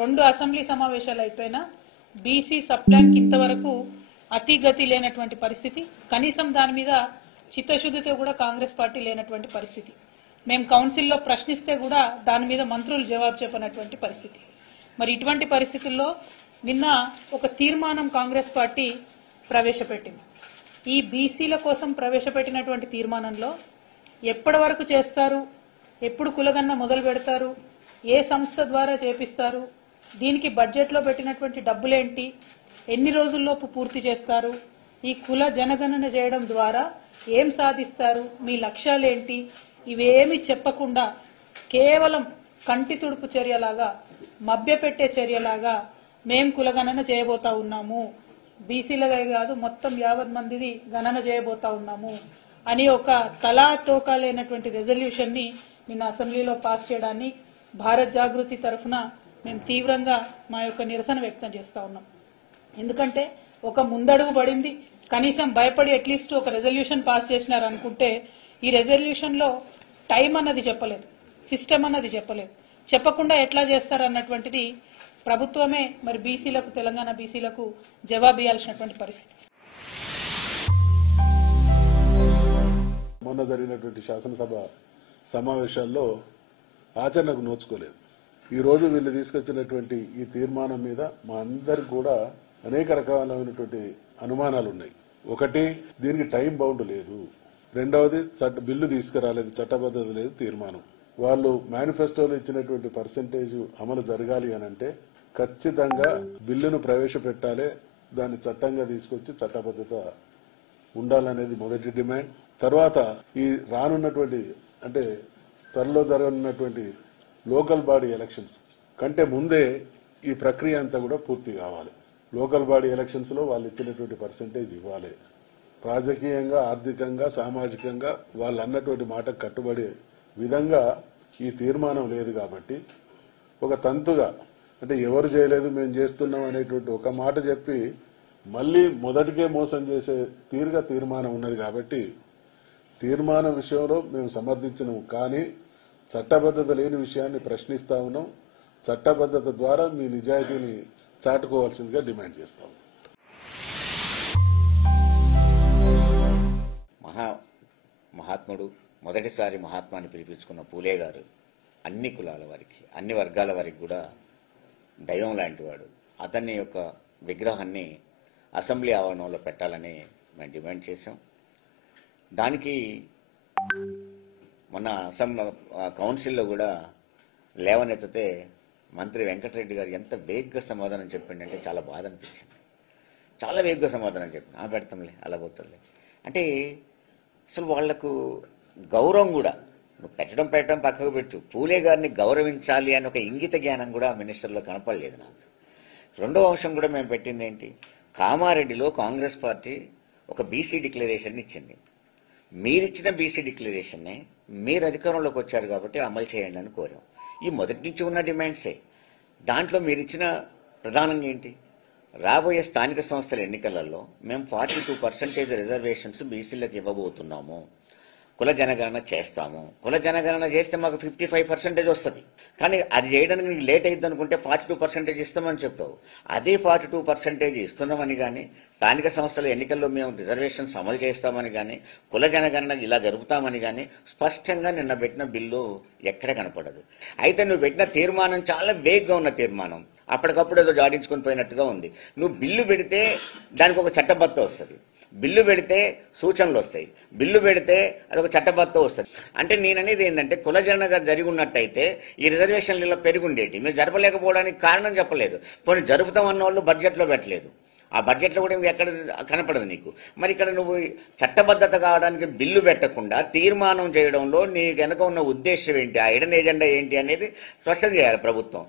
రెండు అసెంబ్లీ సమావేశాలు అయిపోయినా బీసీ సబ్ ప్లాన్ ఇంతవరకు అతిగతి లేనటువంటి పరిస్థితి, కనీసం దాని మీద చిత్తశుద్ధితో కూడా కాంగ్రెస్ పార్టీ లేనటువంటి పరిస్థితి. మేము కౌన్సిల్లో ప్రశ్నిస్తే కూడా దాని మీద మంత్రులు జవాబు చెప్పనటువంటి పరిస్థితి. మరి ఇటువంటి పరిస్థితుల్లో నిన్న ఒక తీర్మానం కాంగ్రెస్ పార్టీ ప్రవేశపెట్టింది. ఈ బీసీల కోసం ప్రవేశపెట్టినటువంటి తీర్మానంలో ఎప్పటి వరకు చేస్తారు, ఎప్పుడు కులగన్న మొదలు పెడతారు, ఏ సంస్థ ద్వారా చేపిస్తారు, దీనికి బడ్జెట్లో పెట్టినటువంటి డబ్బులేంటి, ఎన్ని రోజుల్లోపు పూర్తి చేస్తారు, ఈ కుల జనగణన చేయడం ద్వారా ఏం సాధిస్తారు, మీ లక్ష్యాలేంటి, ఇవేమి చెప్పకుండా కేవలం కంటి తుడుపు చర్యలాగా, మభ్యపెట్టే చర్యలాగా మేం కులగణన చేయబోతా ఉన్నాము, బీసీలదే కాదు మొత్తం 50 మందిది గణన చేయబోతా ఉన్నాము అని ఒక తలా తోకా లేనటువంటి రెజల్యూషన్ ని నిన్న అసెంబ్లీలో పాస్ చేయడాన్ని భారత్ జాగృతి తరఫున మేము తీవ్రంగా మా యొక్క నిరసన వ్యక్తం చేస్తా ఉన్నాం. ఎందుకంటే ఒక ముందడుగు పడింది, కనీసం భయపడి అట్లీస్ట్ ఒక రెజల్యూషన్ పాస్ చేసినారు అనుకుంటే ఈ రెజల్యూషన్ లో టైం అన్నది చెప్పలేదు, సిస్టమ్ అన్నది చెప్పలేదు. చెప్పకుండా ఎట్లా చేస్తారన్నటువంటిది ప్రభుత్వమే మరి బీసీలకు, తెలంగాణ బీసీలకు జవాబు ఇవ్వాల్సినటువంటి పరిస్థితి. మొన్న జరిగినటువంటి శాసనసభ సమావేశాల్లో ఆచరణకు నోచుకోలేదు. ఈ రోజు వీళ్ళు తీసుకొచ్చినటువంటి ఈ తీర్మానం మీద మా అందరికి కూడా అనేక రకాలైనటువంటి అనుమానాలు ఉన్నాయి. ఒకటి, దీనికి టైం బౌండ్ లేదు. రెండవది, బిల్లు తీసుకురాలేదు, చట్టబద్ధత లేదు తీర్మానం. వాళ్ళు మేనిఫెస్టోలో ఇచ్చినటువంటి పర్సెంటేజ్ అమలు జరగాలి అనంటే ఖచ్చితంగా బిల్లును ప్రవేశపెట్టాలి, దాన్ని చట్టంగా తీసుకొచ్చి చట్టబద్ధత ఉండాలనేది మొదటి డిమాండ్. తర్వాత ఈ రానున్నటువంటి అంటే త్వరలో జరగనున్నటువంటి లోకల్ బాడీ ఎలక్షన్స్ కంటే ముందే ఈ ప్రక్రియ అంతా కూడా పూర్తి కావాలి. లోకల్ బాడీ ఎలక్షన్స్ లో వాళ్ళు ఇచ్చినటువంటి పర్సెంటేజ్ ఇవ్వాలి. రాజకీయంగా, ఆర్థికంగా, సామాజికంగా వాళ్ళు అన్నటువంటి మాటకు కట్టుబడే విధంగా ఈ తీర్మానం లేదు కాబట్టి ఒక తంతుగా అంటే ఎవరు చేయలేదు మేము చేస్తున్నాం అనేటువంటి ఒక మాట చెప్పి మళ్లీ మొదటికే మోసం చేసే తీరుగా తీర్మానం ఉన్నది. కాబట్టి తీర్మానం విషయంలో మేము సమర్థించినాం, కానీ చట్టబద్ధత లేని విషయాన్ని ప్రశ్నిస్తా ఉన్నాం. చట్టబద్ధత ద్వారా మీ నిజాయితీని చాటుకోవాల్సిందిగా డిమాండ్ చేస్తాం. మహాత్ముడు మొదటిసారి మహాత్మాని పిలిపించుకున్న పూలే గారు అన్ని కులాల వారికి, అన్ని వర్గాల వారికి కూడా దైవం లాంటి వాడు. అతన్ని యొక్క విగ్రహాన్ని అసెంబ్లీ ఆవరణంలో పెట్టాలని మేము డిమాండ్ చేశాం. దానికి మొన్న కౌన్సిల్లో కూడా లేవనెత్తితే మంత్రి వెంకటరెడ్డి గారు ఎంత వేగ్గా సమాధానం చెప్పిండంటే చాలా బాధ అనిపించింది. చాలా వేగ్గా సమాధానం చెప్పింది. పెడతాంలే, అలా పోతుందిలే అంటే అసలు వాళ్లకు గౌరవం కూడా నువ్వు పెట్టడం పక్కకు పెట్టు, పూలే గారిని గౌరవించాలి అని ఒక ఇంగిత జ్ఞానం కూడా మినిస్టర్లో కనపడలేదు నాకు. రెండవ అంశం కూడా మేము పెట్టింది ఏంటి, కామారెడ్డిలో కాంగ్రెస్ పార్టీ ఒక బీసీ డిక్లరేషన్ ఇచ్చింది. మీరిచ్చిన బీసీ డిక్లరేషన్నే మీరు అధికారంలోకి వచ్చారు కాబట్టి అమలు చేయండి అని కోరాం. ఈ మొదటి నుంచి ఉన్న డిమాండ్సే. దాంట్లో మీరిచ్చిన ప్రధానంగా ఏంటి, రాబోయే స్థానిక సంస్థల ఎన్నికలలో మేము 42% రిజర్వేషన్స్ బీసీలకు ఇవ్వబోతున్నాము, కుల జనగణన చేస్తాము, కుల జనగణన చేస్తే మాకు 55% వస్తుంది, కానీ అది చేయడానికి నీకు లేట్ అయింది అనుకుంటే 42% ఇస్తామని చెప్పావు. అదే 42% ఇస్తున్నామని కానీ, స్థానిక సంస్థల ఎన్నికల్లో మేము రిజర్వేషన్స్ అమలు చేస్తామని కానీ, కుల జనగణన ఇలా జరుపుతామని కానీ స్పష్టంగా నిన్న పెట్టిన బిల్లు ఎక్కడ కనపడదు. అయితే నువ్వు పెట్టిన తీర్మానం చాలా వేగ్గా ఉన్న తీర్మానం, అప్పటికప్పుడు ఏదో జాడించుకొని పోయినట్టుగా ఉంది. నువ్వు బిల్లు పెడితే దానికి ఒక చట్టబద్ధత వస్తుంది, బిల్లు పెడితే సూచనలు వస్తాయి, బిల్లు పెడితే అదొక చట్టబద్ధత వస్తుంది. అంటే నేననేది ఏంటంటే కుల జనగణన జరిగి ఉన్నట్టయితే ఈ రిజర్వేషన్లు ఇలా పెరుగుండేటి. మీరు జరపలేకపోవడానికి కారణం చెప్పలేదు. పోనీ జరుపుతాం అన్న వాళ్ళు బడ్జెట్లో పెట్టలేదు, ఆ బడ్జెట్లో కూడా ఎక్కడ కనపడదు నీకు. మరి ఇక్కడ నువ్వు చట్టబద్ధత కావడానికి బిల్లు పెట్టకుండా తీర్మానం చేయడంలో నీ వెనక ఉన్న ఉద్దేశం ఏంటి, ఆ హిడెన్ ఎజెండా ఏంటి అనేది స్పష్టం చేయాలి ప్రభుత్వం.